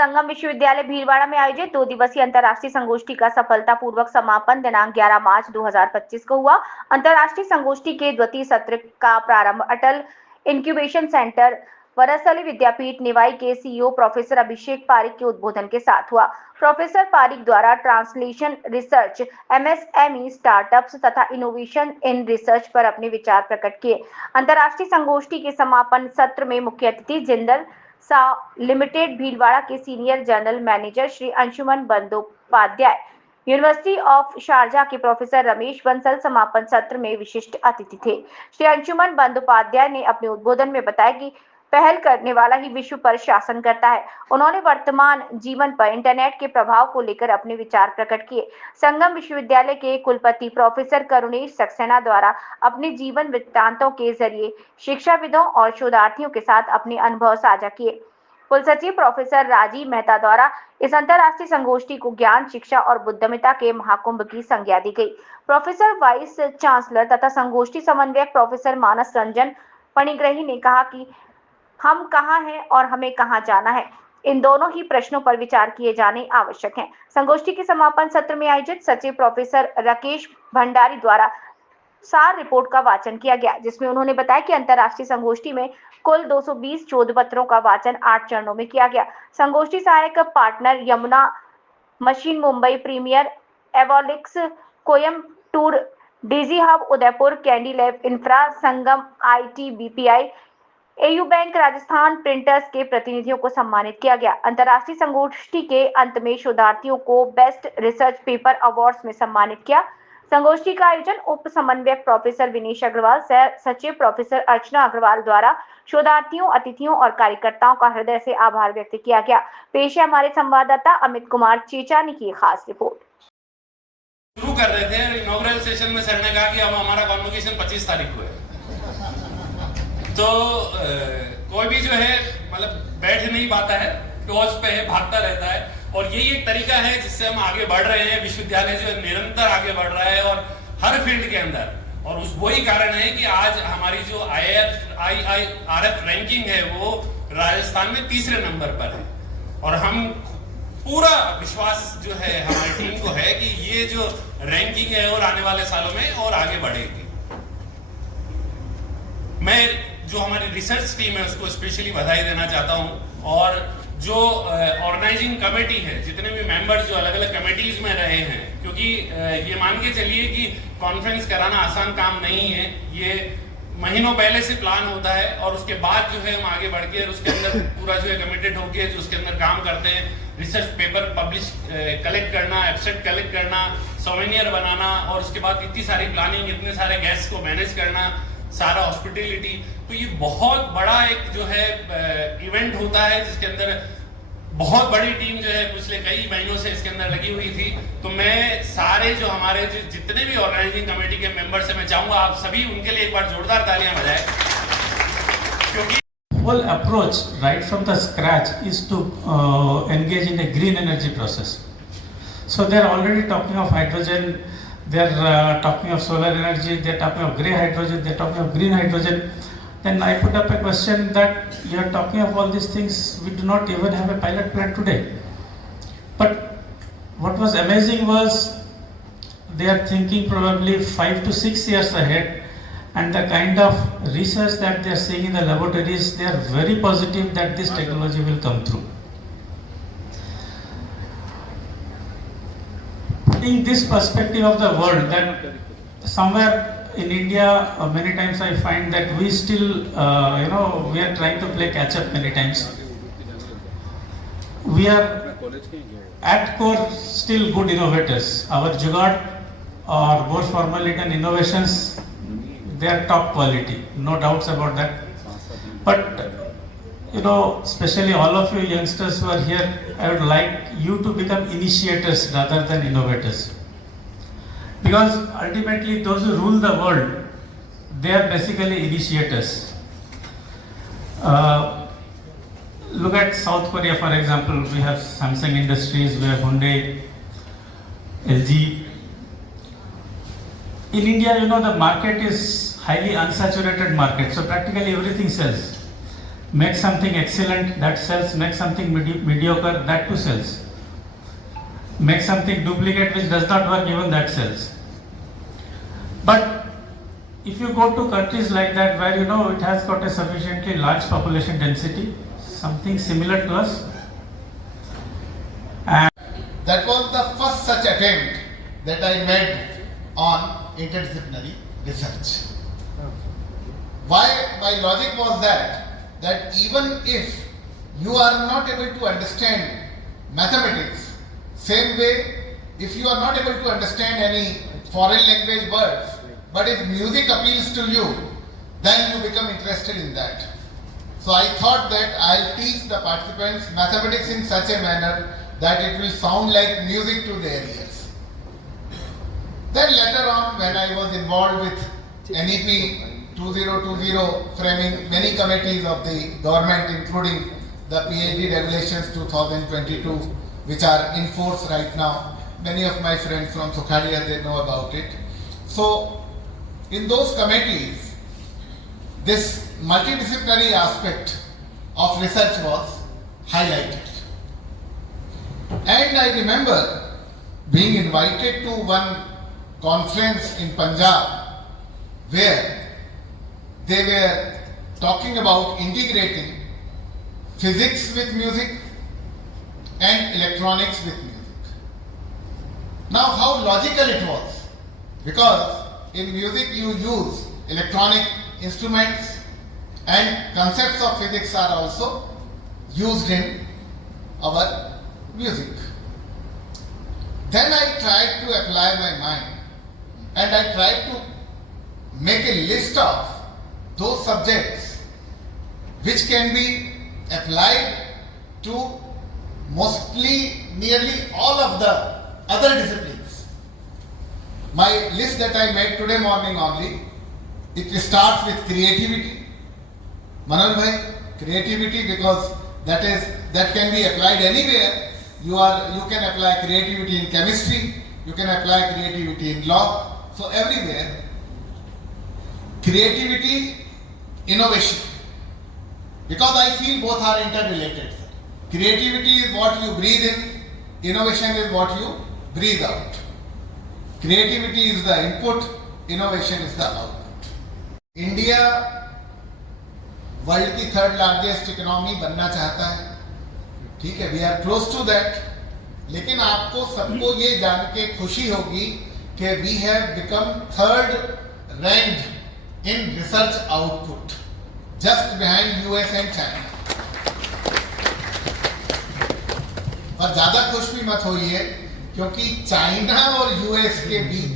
संगम विश्वविद्यालय भीलवाड़ा में आयोजित 2 दिवसीय अंतर्राष्ट्रीय संगोष्ठी का सफलतापूर्वक समापन दिनांक 11 मार्च 2025 को हुआ। अंतर्राष्ट्रीय संगोष्ठी के द्वितीय सत्र का प्रारंभ अटल इंक्यूबेशन सेंटर वरसली विद्यापीठ निवाई के सीईओ प्रोफेसर अभिषेक पारिक के उद्बोधन के साथ हुआ। प्रोफेसर पारिक द्वारा ट्रांसलेशन रिसर्च, एमएसएमई स्टार्टअप्स तथा इनोवेशन इन रिसर्च पर अपने विचार प्रकट किए। अंतर्राष्ट्रीय संगोष्ठी के समापन सत्र में मुख्य अतिथि जिंदल सा लिमिटेड भीलवाड़ा के senior general manager Shri Anshuman Bandopadhyay, university of Sharjah के प्रोफेसर रमेश बंसल समापन सत्र में विशिष्ट अतिथि थे। श्री अंशुमन बंदोपाध्याय ने अपने उद्बोधन में बताया कि पहल करने वाला ही विश्व पर शासन करता है। उन्होंने वर्तमान जीवन पर इंटरनेट के प्रभाव को लेकर अपने विचार प्रकट किए। संगम विश्वविद्यालय के कुलपति प्रोफेसर करुणेश सक्सेना द्वारा अपने जीवन वृत्तांतों के जरिए शिक्षाविदों और शोधार्थियों के साथ अपने अनुभव साझा किए। कुलसचिव प्रोफेसर राजीव मेहता द्वारा इस अंतर्राष्ट्रीय संगोष्ठी को ज्ञान, शिक्षा और बुद्धिमत्ता के महाकुंभ की संज्ञा दी गई। प्रोफेसर वाइस चांसलर तथा संगोष्ठी समन्वयक प्रोफेसर मानस रंजन पणिग्रही ने कहा कि हम कहाँ हैं और हमें कहाँ जाना है, इन दोनों ही प्रश्नों पर विचार किए जाने आवश्यक हैं। संगोष्ठी के समापन सत्र में आयोजित सचिव प्रोफेसर राकेश भंडारी द्वारा सार रिपोर्ट का वाचन किया गया, जिसमें उन्होंने बताया कि अंतर्राष्ट्रीय संगोष्ठी में कुल 220 शोध पत्रों का वाचन 8 चरणों में किया गया। संगोष्ठी सहायक partner Yamuna machine Mumbai, Premier Evolix Coimbatore, Digi Hub Udaipur, Candy Lab Infra, Sangam IT BPI, AU bank Rajasthan printers के प्रतिनिधियों को सम्मानित किया गया। अंतर्राष्ट्रीय संगोष्ठी के अंत में शोधार्थियों को बेस्ट रिसर्च पेपर अवार्ड्स में सम्मानित किया। संगोष्ठी का आयोजन उप समन्वयक प्रोफेसर विनेश अग्रवाल, सह सचिव प्रोफेसर अर्चना अग्रवाल द्वारा शोधार्थियों, अतिथियों और कार्यकर्ताओं का हृदय से आभार व्यक्त किया गया। पेश है हमारे संवाददाता अमित कुमार चेचानी की खास रिपोर्ट। शुरू कर रहे थे इनॉग्रल सेशन में सर ने कहा कि अब हमारा कॉन्वोकेशन 25 तारीख को है, तो कोई भी जो है मतलब बैठ नहीं पाता है, टॉस पे है, भागता रहता है। और यही एक तरीका है जिससे हम आगे बढ़ रहे हैं। विश्वविद्यालय जो है निरंतर आगे बढ़ रहा है और हर फील्ड के अंदर, और उस वही कारण है कि आज हमारी जो IIRF रैंकिंग है वो राजस्थान में 3रे नंबर पर है। और हम पूरा विश्वास जो है हमारी टीम को है कि ये जो रैंकिंग है और आने वाले सालों में और आगे बढ़ेगी। मैं जो हमारी रिसर्च टीम है उसको स्पेशली बधाई देना चाहता हूं, और जो ऑर्गेनाइजिंग कमेटी है, जितने भी मेंबर्स जो अलग अलग कमेटीज में रहे हैं, क्योंकि ये मान के चलिए कि कॉन्फ्रेंस कराना आसान काम नहीं है। ये महीनों पहले से प्लान होता है और उसके बाद जो है हम आगे बढ़ के उसके अंदर पूरा जो है कमिटेड होके जो उसके अंदर काम करते हैं। रिसर्च पेपर पब्लिश कलेक्ट करना, एब्स्ट्रैक्ट कलेक्ट करना, सोवेनियर बनाना, और उसके बाद इतनी सारी प्लानिंग, इतने सारे गेस्ट को मैनेज करना, सारा हॉस्पिटलिटी। तो ये बहुत बड़ा एक जो है इवेंट होता है जिसके अंदर बहुत बड़ी टीम जो है पिछले कई महीनों से इसके अंदर लगी हुई थी। तो मैं सारे जो हमारे जितने भी ऑर्गेनाइजिंग कमेटी के मेंबर से मैं चाहूंगा आप सभी उनके लिए एक बार जोरदार तालियां बजाएं, क्योंकि whole approach right from the scratch is to engage in a green energy process. So they are already talking of hydrogen, they are talking of solar energy, they are talking of grey hydrogen, they are talking of green hydrogen. Then I put up a question that you are talking of all these things, we do not even have a pilot plant today. But what was amazing was they are thinking probably 5 to 6 years ahead, and the kind of research that they are seeing in the laboratories, they are very positive that this technology will come through. Putting this perspective of the world, that somewhere in India, many times I find that we still, we are trying to play catch up many times. We are at core still good innovators. Our jugaad or more formally done innovations, they are top quality, no doubts about that. But especially all of you youngsters who are here, I would like you to become initiators rather than innovators. Because ultimately those who rule the world, they are basically initiators. Look at South Korea, for example. We have Samsung Industries, we have Hyundai, LG. In India, the market is highly unsaturated market, so practically everything sells. Make something excellent, that sells. Make something mediocre, that too sells. Make something duplicate which does not work, even that sells. But if you go to countries like that where it has got a sufficiently large population density, something similar to us, that was the first such attempt that I made on interdisciplinary research. Why my logic was that even if you are not able to understand mathematics, same way if you are not able to understand any foreign language words, but if music appeals to you, then you become interested in that. So I thought that I'll teach the participants mathematics in such a manner that it will sound like music to their ears. Then later on, when I was involved with NEP 2020 framing many committees of the government, including the PhD Regulations 2022, which are in force right now. Many of my friends from Sukhadia, they know about it. So, in those committees, this multidisciplinary aspect of research was highlighted. And I remember being invited to one conference in Punjab where they were talking about integrating physics with music and electronics with music. Now, how logical it was, because in music you use electronic instruments and concepts of physics are also used in our music. Then I tried to apply my mind and I tried to make a list of those subjects which can be applied to nearly all of the other disciplines. My list that I made today morning only, it starts with creativity. Manoj bhai, creativity, because that can be applied anywhere. You can apply creativity in chemistry, you can apply creativity in law, so everywhere. Creativity, innovation, because I feel both are interrelated. Creativity is what you breathe in, innovation is what you breathe out. Creativity is the input, innovation is the output. India world की third largest economy बनना चाहता है, ठीक है, we are close to that. लेकिन आपको सबको ये जान के खुशी होगी कि we have become third ranked in research output, just behind US and China. और ज्यादा खुश भी मत होइए, क्योंकि चाइना और यूएस के बीच,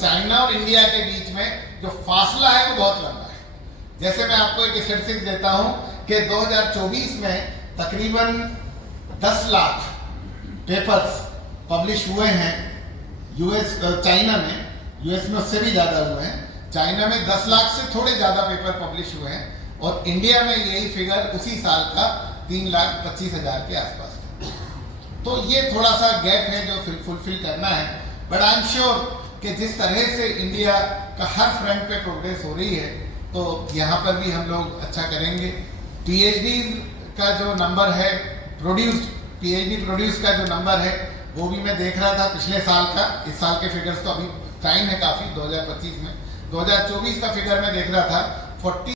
चाइना और इंडिया के बीच में जो फासला है वो बहुत लंबा है. जैसे मैं आपको एक स्टैटिस्टिक्स देता हूं कि 2024 में तकरीबन 10 लाख पेपर्स पब्लिश हुए हैं चाइना में. यूएस में उससे भी ज्यादा हुए हैं. चाइना में 10 लाख से थोड़े ज्यादा पेपर पब्लिश हुए हैं, और इंडिया में यही फिगर उसी साल का 3,25,000 के आसपास. तो ये थोड़ा सा गैप है जो फुलफिल करना है. बट आई एम श्योर कि जिस तरह से इंडिया का हर फ्रंट पे प्रोग्रेस हो रही है, तो यहाँ पर भी हम लोग अच्छा करेंगे. पीएचडी का जो नंबर है पीएचडी प्रोड्यूस का जो नंबर है, वो भी मैं देख रहा था पिछले साल का. इस साल के फिगर्स तो अभी टाइम है काफ़ी, 2025 में. 2024 का फिगर मैं देख रहा था 40